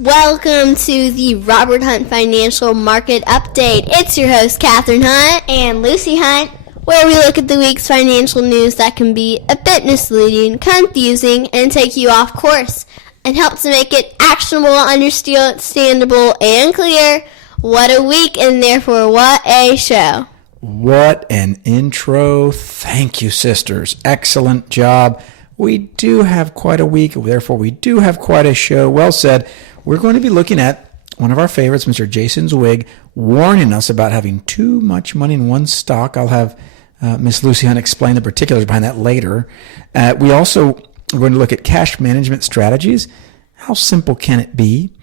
Welcome to the Robert Hunt Financial Market Update. It's your host, Catherine Hunt and Lucy Hunt, where we look at the week's financial news that can be a bit misleading, confusing, and take you off course, and help to make it actionable, understandable, and clear. What a week, and therefore what a show. What an intro. Thank you, sisters. Excellent job. We do have quite a week, therefore we do have quite a show. Well said. We're going to be looking at one of our favorites, Mr. Jason Zweig, warning us about having too much money in one stock. I'll have Miss Lucy Hunt explain the particulars behind that later. We also are going to look at cash management strategies. How simple can it be?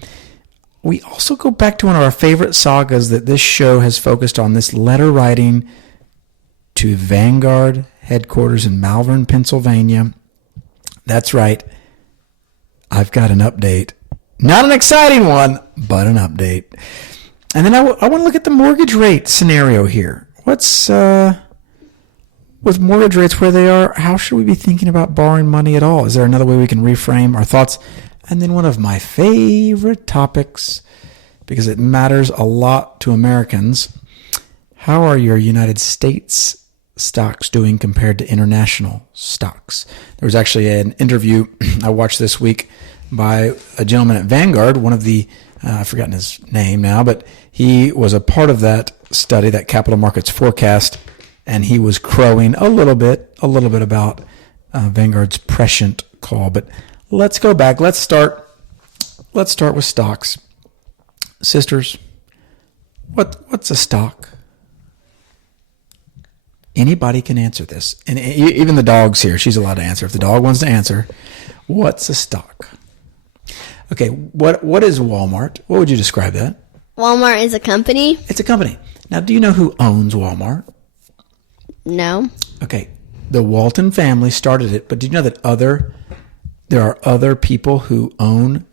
We also go back to one of our favorite sagas that this show has focused on, this letter writing to Vanguard headquarters in Malvern, Pennsylvania. That's right. I've got an update. Not an exciting one, but an update. And then I want to look at the mortgage rate scenario here. What's with mortgage rates where they are, how should we be thinking about borrowing money at all? Is there another way we can reframe our thoughts? And then one of my favorite topics, because it matters a lot to Americans, how are your United States stocks doing compared to international stocks? There was actually an interview I watched this week by a gentleman at Vanguard, one of the, I've forgotten his name now, but he was a part of that study, that capital markets forecast, and he was crowing a little bit about Vanguard's prescient call. But let's go back. Let's start with stocks. Sisters, what's a stock? Anybody can answer this. And even the dog's here. She's allowed to answer. If the dog wants to answer, what's a stock? Okay, what is Walmart? What would you describe that? Walmart is a company. It's a company. Now, do you know who owns Walmart? No. Okay, the Walton family started it, but did you know that there are other people who own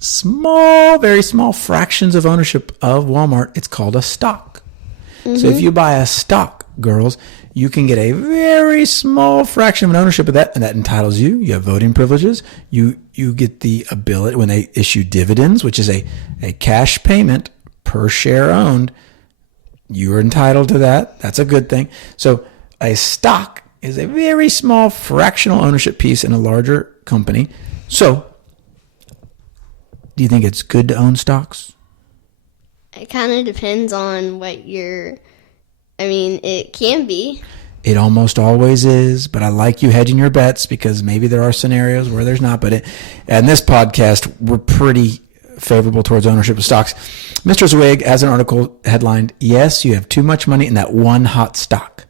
very small fractions of ownership of Walmart? It's called a stock. Mm-hmm. So if you buy a stock, girls, you can get a very small fraction of an ownership of that, and that entitles you. You have voting privileges. You get the ability, when they issue dividends, which is a cash payment per share owned, you're entitled to that. That's a good thing. So a stock is a very small fractional ownership piece in a larger company. So do you think it's good to own stocks? It kind of depends on it can be. It almost always is, but I like you hedging your bets because maybe there are scenarios where there's not. But in this podcast, we're pretty favorable towards ownership of stocks. Mr. Zweig has an article headlined, "Yes, you have too much money in that one hot stock."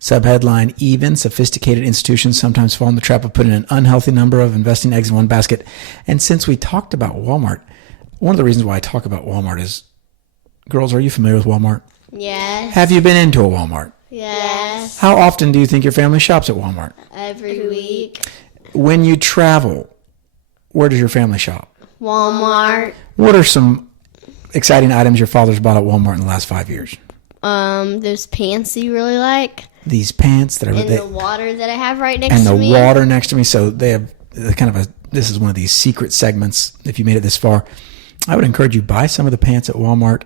Subheadline, "Even sophisticated institutions sometimes fall in the trap of putting an unhealthy number of investing eggs in one basket." And since we talked about Walmart, one of the reasons why I talk about Walmart is, girls, are you familiar with Walmart? Yes. Have you been into a Walmart? Yes. How often do you think your family shops at Walmart? Every week. When you travel, where does your family shop? Walmart. What are some exciting items your father's bought at Walmart in the last 5 years? Those pants you really like. These pants that are... And the water that I have right next to me. And the water next to me. So they have this is one of these secret segments, if you made it this far. I would encourage you, buy some of the pants at Walmart.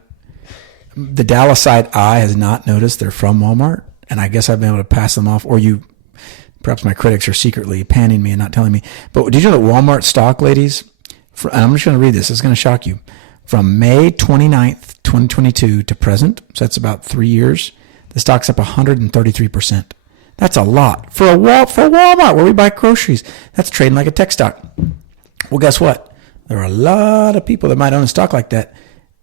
The Dallasite eye has not noticed they're from Walmart, and I guess I've been able to pass them off, or perhaps my critics are secretly panning me and not telling me. But did you know that Walmart stock, ladies, and I'm just going to read this, it's going to shock you, from May 29th, 2022 to present, so that's about 3 years, the stock's up 133%. That's a lot. For Walmart, where we buy groceries, that's trading like a tech stock. Well, guess what? There are a lot of people that might own a stock like that,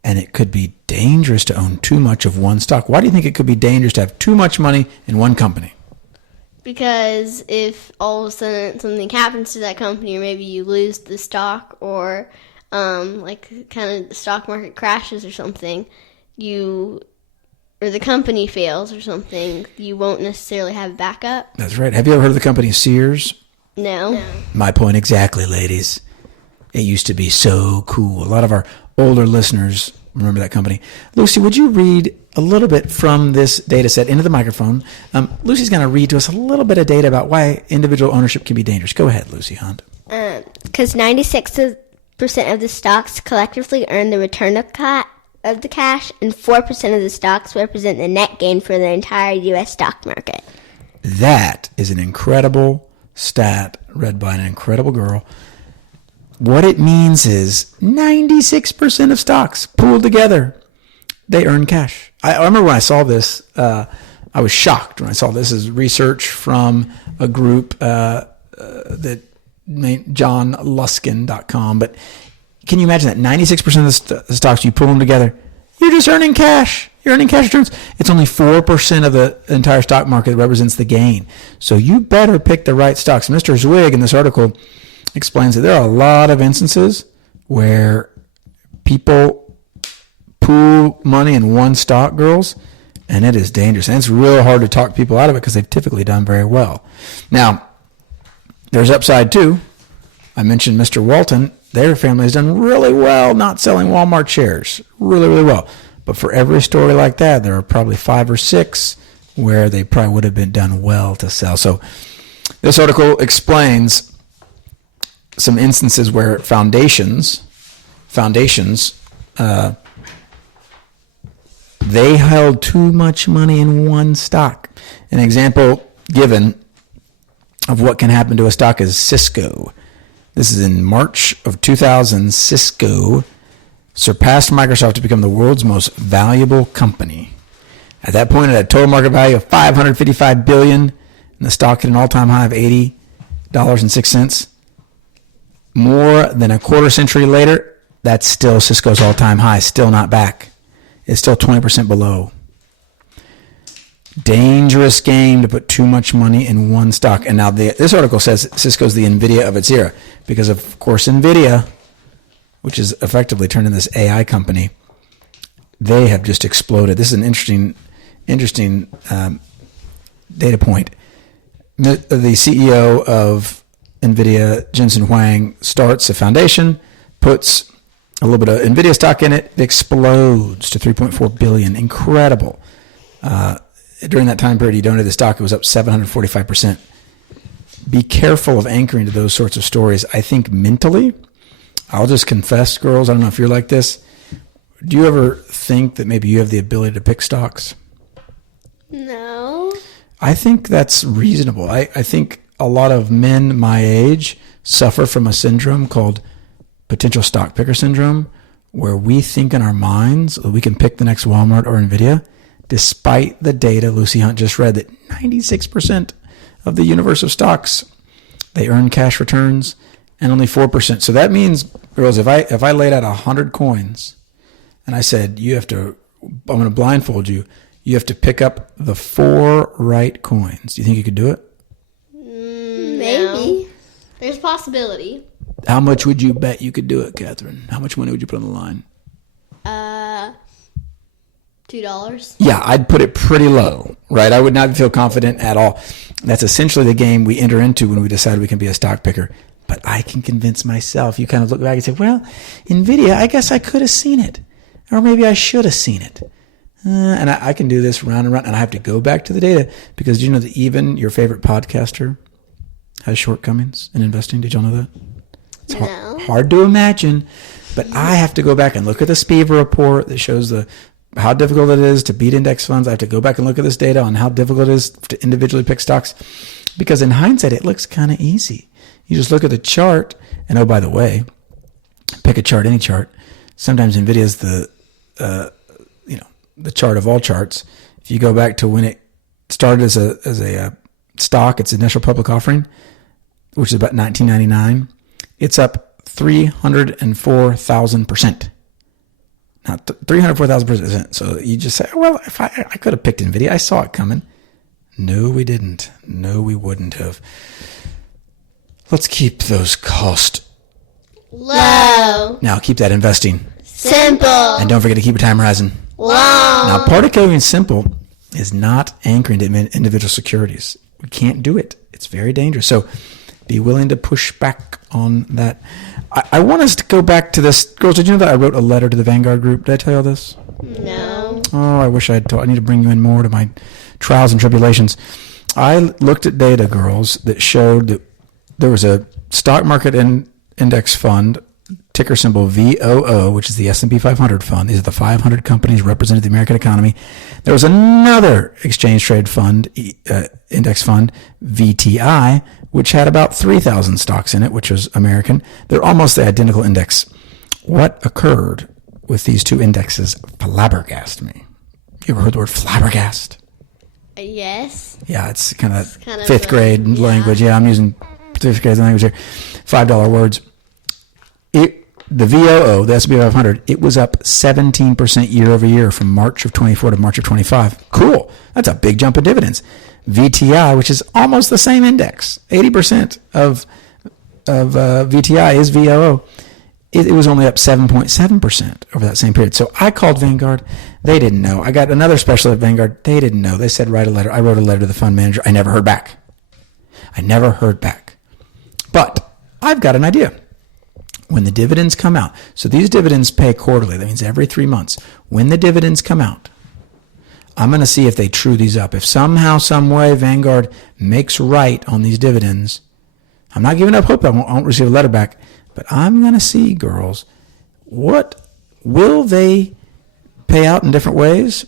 and it could be dangerous to own too much of one stock. Why do you think it could be dangerous to have too much money in one company? Because if all of a sudden something happens to that company, or maybe you lose the stock, or the stock market crashes or something, or the company fails or something, you won't necessarily have backup. That's right. Have you ever heard of the company Sears? No. My point exactly, ladies. It used to be so cool. A lot of our older listeners remember that company. Lucy, would you read a little bit from this data set into the microphone? Lucy's going to read to us a little bit of data about why individual ownership can be dangerous. Go ahead, Lucy Hunt. Because 96% of the stocks collectively earn the return of the cash, and 4% of the stocks represent the net gain for the entire U.S. stock market. That is an incredible stat read by an incredible girl. What it means is 96% of stocks pooled together, they earn cash. I remember when I saw this, I was shocked when I saw this as research from a group that johnluskin.com. But can you imagine that 96% of the stocks, you pull them together, you're just earning cash. You're earning cash returns. It's only 4% of the entire stock market that represents the gain. So you better pick the right stocks. Mr. Zwig in this article explains that there are a lot of instances where people pool money in one stock, girls, and it is dangerous. And it's real hard to talk people out of it because they've typically done very well. Now, there's upside too. I mentioned Mr. Walton. Their family has done really well not selling Walmart shares. Really, really well. But for every story like that, there are probably 5 or 6 where they probably would have been done well to sell. So this article explains some instances where foundations, they held too much money in one stock. An example given of what can happen to a stock is Cisco. This is in March of 2000. Cisco surpassed Microsoft to become the world's most valuable company. At that point, it had a total market value of $555 billion, and the stock hit an all-time high of $80.06. More than a quarter century later, that's still Cisco's all-time high, still not back. It's still 20% below. Dangerous game to put too much money in one stock. And now this article says Cisco's the NVIDIA of its era because, of course, NVIDIA, which is effectively turned into this AI company, they have just exploded. This is an interesting data point. The CEO of NVIDIA, Jensen Huang, starts a foundation, puts a little bit of NVIDIA stock in it, it explodes to $3.4 billion. Incredible. During that time period he donated the stock, it was up 745%. Be careful of anchoring to those sorts of stories. I think mentally, I'll just confess, girls, I don't know if you're like this. Do you ever think that maybe you have the ability to pick stocks? No. I think that's reasonable. I think a lot of men my age suffer from a syndrome called potential stock picker syndrome, where we think in our minds that we can pick the next Walmart or NVIDIA, despite the data Lucy Hunt just read that 96% of the universe of stocks, they earn cash returns, and only 4%. So that means, girls, if I laid out 100 coins and I said, I'm going to blindfold you, you have to pick up the 4 right coins. Do you think you could do it? Maybe. There's a possibility. How much would you bet you could do it, Catherine? How much money would you put on the line? $2. Yeah, I'd put it pretty low, right? I would not feel confident at all. That's essentially the game we enter into when we decide we can be a stock picker. But I can convince myself. You kind of look back and say, well, NVIDIA, I guess I could have seen it. Or maybe I should have seen it. And I can do this round and round. And I have to go back to the data because do you know that even your favorite podcaster has shortcomings in investing? Did y'all know that? It's hard to imagine. But I have to go back and look at the Spiva report that shows how difficult it is to beat index funds. I have to go back and look at this data on how difficult it is to individually pick stocks. Because in hindsight, it looks kind of easy. You just look at the chart, and oh, by the way, pick a chart, any chart. Sometimes NVIDIA is the chart of all charts. If you go back to when it started as a stock, its initial public offering, which is about 1999, it's up 304,000%. Now, 304,000%. So you just say, well, if I could have picked NVIDIA, I saw it coming. No, we didn't. No, we wouldn't have. Let's keep those costs low. Now keep that investing simple. And don't forget to keep your time horizon long. Now, part of keeping simple is not anchoring to individual securities. We can't do it. It's very dangerous. So be willing to push back on that. I want us to go back to this. Girls, did you know that I wrote a letter to the Vanguard group? Did I tell you all this? No. Oh, I wish I had told. I need to bring you in more to my trials and tribulations. I looked at data, girls, that showed that there was a stock market index fund ticker symbol VOO, which is the S&P 500 fund. These are the 500 companies representing the American economy. There was another exchange trade fund, index fund, VTI, which had about 3,000 stocks in it, which was American. They're almost the identical index. What occurred with these two indexes flabbergasted me. You ever heard the word flabbergast? Yes. Yeah, it's kind of fifth grade language. Yeah, I'm using fifth grade language here. $5 words. The VOO, the S&P 500, it was up 17% year over year from March of 24 to March of 25. Cool. That's a big jump in dividends. VTI, which is almost the same index, 80% of VTI is VOO. It was only up 7.7% over that same period. So I called Vanguard. They didn't know. I got another specialist at Vanguard. They didn't know. They said, write a letter. I wrote a letter to the fund manager. I never heard back. But I've got an idea. When the dividends come out, so these dividends pay quarterly. That means every 3 months. When the dividends come out, I'm going to see if they true these up. If somehow, some way, Vanguard makes right on these dividends, I'm not giving up hope I won't receive a letter back, but I'm going to see, girls, what will they pay out in different ways?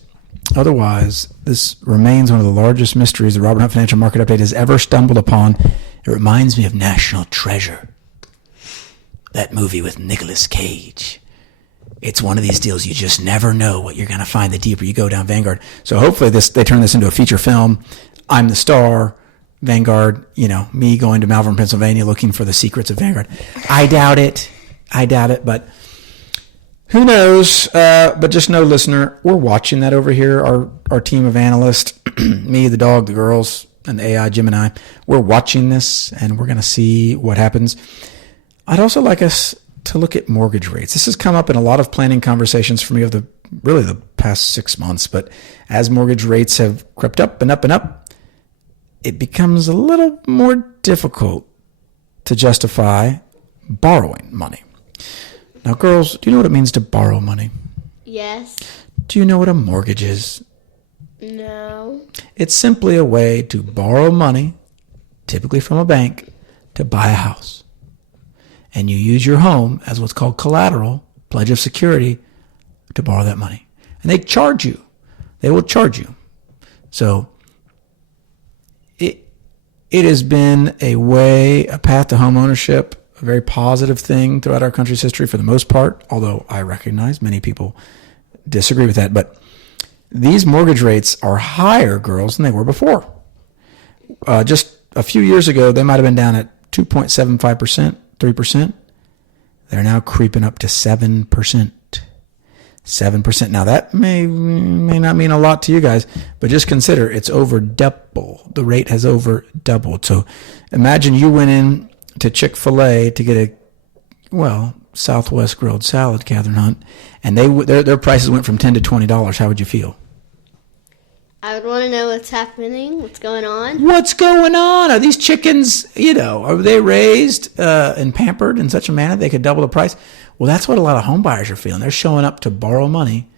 Otherwise, this remains one of the largest mysteries the Robert Hunt Financial Market Update has ever stumbled upon. It reminds me of National Treasure, that movie with Nicolas Cage. It's one of these deals you just never know what you're going to find the deeper you go down Vanguard. So hopefully they turn this into a feature film. I'm the star. Vanguard, me going to Malvern, Pennsylvania, looking for the secrets of Vanguard. I doubt it, but who knows? But just know, listener, we're watching that over here. Our team of analysts, me, the dog, the girls, and the AI, Gemini, we're watching this, and we're going to see what happens. I'd also like us to look at mortgage rates. This has come up in a lot of planning conversations for me over the past 6 months. But as mortgage rates have crept up and up and up, it becomes a little more difficult to justify borrowing money. Now, girls, do you know what it means to borrow money? Yes. Do you know what a mortgage is? No. It's simply a way to borrow money, typically from a bank, to buy a house. And you use your home as what's called collateral, pledge of security, to borrow that money. And they charge you. They will charge you. So it has been a path to home ownership, a very positive thing throughout our country's history for the most part, although I recognize many people disagree with that. But these mortgage rates are higher, girls, than they were before. Just a few years ago, they might have been down at 2.75%. 3%. They're now creeping up to 7%. 7%. Now that may not mean a lot to you guys, but just consider it's over double. The rate has over doubled. So imagine you went in to Chick-fil-A to get a Southwest grilled salad, Catherine Hunt, and their prices went from $10 to $20. How would you feel? I would want to know what's happening, what's going on. What's going on? Are these chickens, are they raised and pampered in such a manner they could double the price? Well, that's what a lot of home buyers are feeling. They're showing up to borrow money,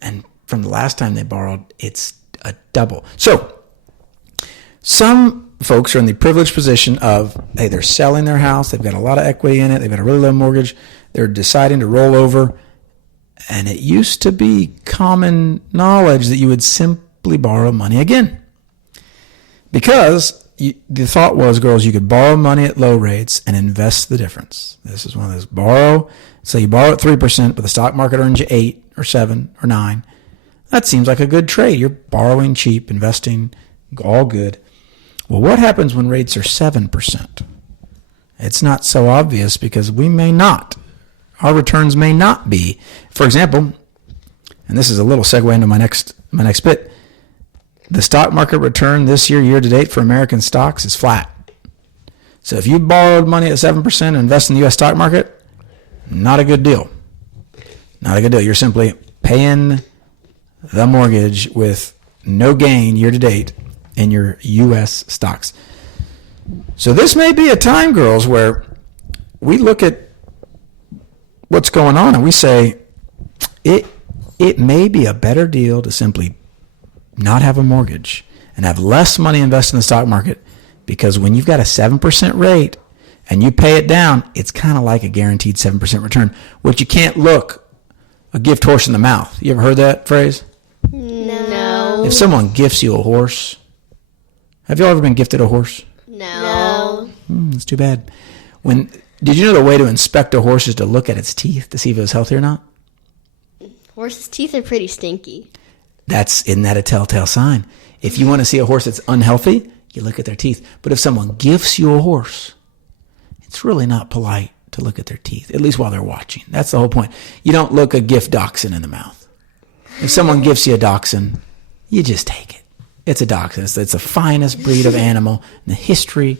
and from the last time they borrowed, it's a double. So some folks are in the privileged position of, hey, they're selling their house. They've got a lot of equity in it. They've got a really low mortgage. They're deciding to roll over. And it used to be common knowledge that you would simply borrow money again, because the thought was, girls, you could borrow money at low rates and invest the difference. This is one of those so you borrow at 3%, but the stock market earns you 8 or 7 or 9. That seems like a good trade. You're borrowing cheap, investing, all good. Well, what happens when rates are 7%? It's not so obvious, because our returns may not be. For example, and this is a little segue into my next bit, the stock market return this year to date for American stocks is flat. So if you borrowed money at 7% and invest in the U.S. stock market, not a good deal. Not a good deal. You're simply paying the mortgage with no gain year to date in your U.S. stocks. So this may be a time, girls, where we look at what's going on and we say it may be a better deal to simply not have a mortgage and have less money invested in the stock market, because when you've got a 7% rate and you pay it down, it's kind of like a guaranteed 7% return. What you can't look a gift horse in the mouth. You ever heard that phrase? No. If someone gifts you a horse, have you all ever been gifted a horse? No. That's too bad. Did you know the way to inspect a horse is to look at its teeth to see if it was healthy or not? Horses' teeth are pretty stinky. Isn't that a telltale sign? If you want to see a horse that's unhealthy, you look at their teeth. But if someone gifts you a horse, it's really not polite to look at their teeth, at least while they're watching. That's the whole point. You don't look a gift dachshund in the mouth. If someone gifts you a dachshund, you just take it. It's a dachshund. It's the finest breed of animal in the history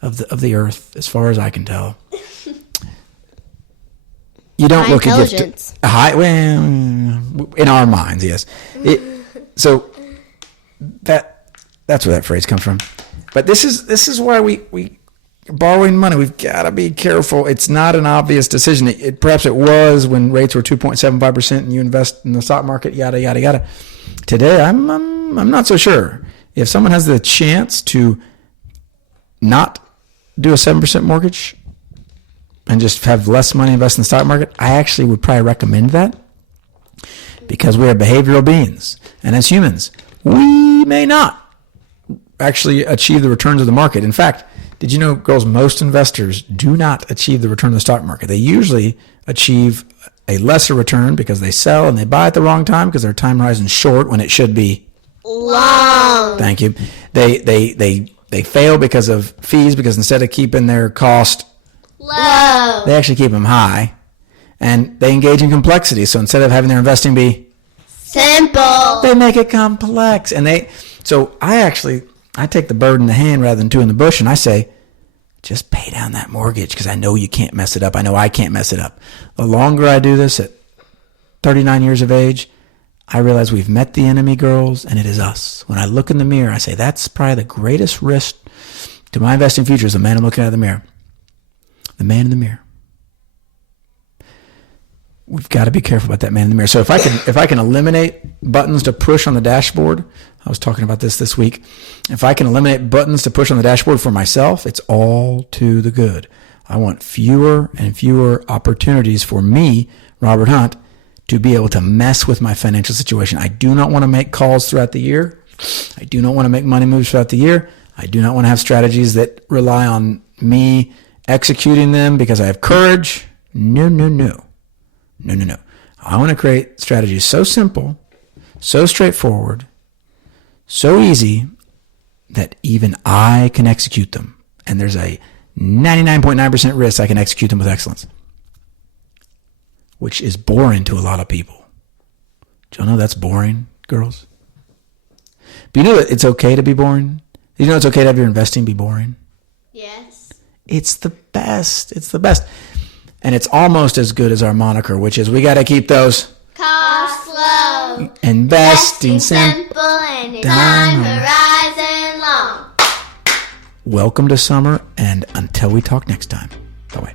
of the earth, as far as I can tell. You don't look a gift. Well, in our minds, yes. So that's where that phrase comes from. But this is why we borrowing money. We've got to be careful. It's not an obvious decision. Perhaps it was when rates were 2.75% and you invest in the stock market. Yada yada yada. Today, I'm not so sure. If someone has the chance to not do a 7% mortgage and just have less money invest in the stock market, I actually would probably recommend that, because we are behavioral beings, and as humans, we may not actually achieve the returns of the market. In fact, did you know, girls, most investors do not achieve the return of the stock market. They usually achieve a lesser return because they sell and they buy at the wrong time because their time horizon is short when it should be long. Thank you. They fail because of fees, because instead of keeping their cost low, they actually keep them high, and they engage in complexity. So instead of having their investing be simple, they make it complex. And I take the bird in the hand rather than two in the bush, and I say, just pay down that mortgage, because I know you can't mess it up. I know I can't mess it up. The longer I do this, at 39 years of age, I realize we've met the enemy, girls, and it is us. When I look in the mirror, I say, that's probably the greatest risk to my investing future, is the man I'm looking at in the mirror. The man in the mirror. We've got to be careful about that man in the mirror. So if I can eliminate buttons to push on the dashboard, I was talking about this week. If I can eliminate buttons to push on the dashboard for myself, it's all to the good. I want fewer and fewer opportunities for me, Robert Hunt, to be able to mess with my financial situation. I do not want to make calls throughout the year. I do not want to make money moves throughout the year. I do not want to have strategies that rely on me executing them because I have courage. No. I want to create strategies so simple, so straightforward, so easy that even I can execute them. And there's a 99.9% risk I can execute them with excellence, which is boring to a lot of people. Do you know that's boring, girls? But you know that it's okay to be boring? You know it's okay to have your investing be boring? Yes. It's the best. It's the best. And it's almost as good as our moniker, which is we got to keep those costs low. Investing simple and time horizon long. Welcome to summer, and until we talk next time. Bye-bye.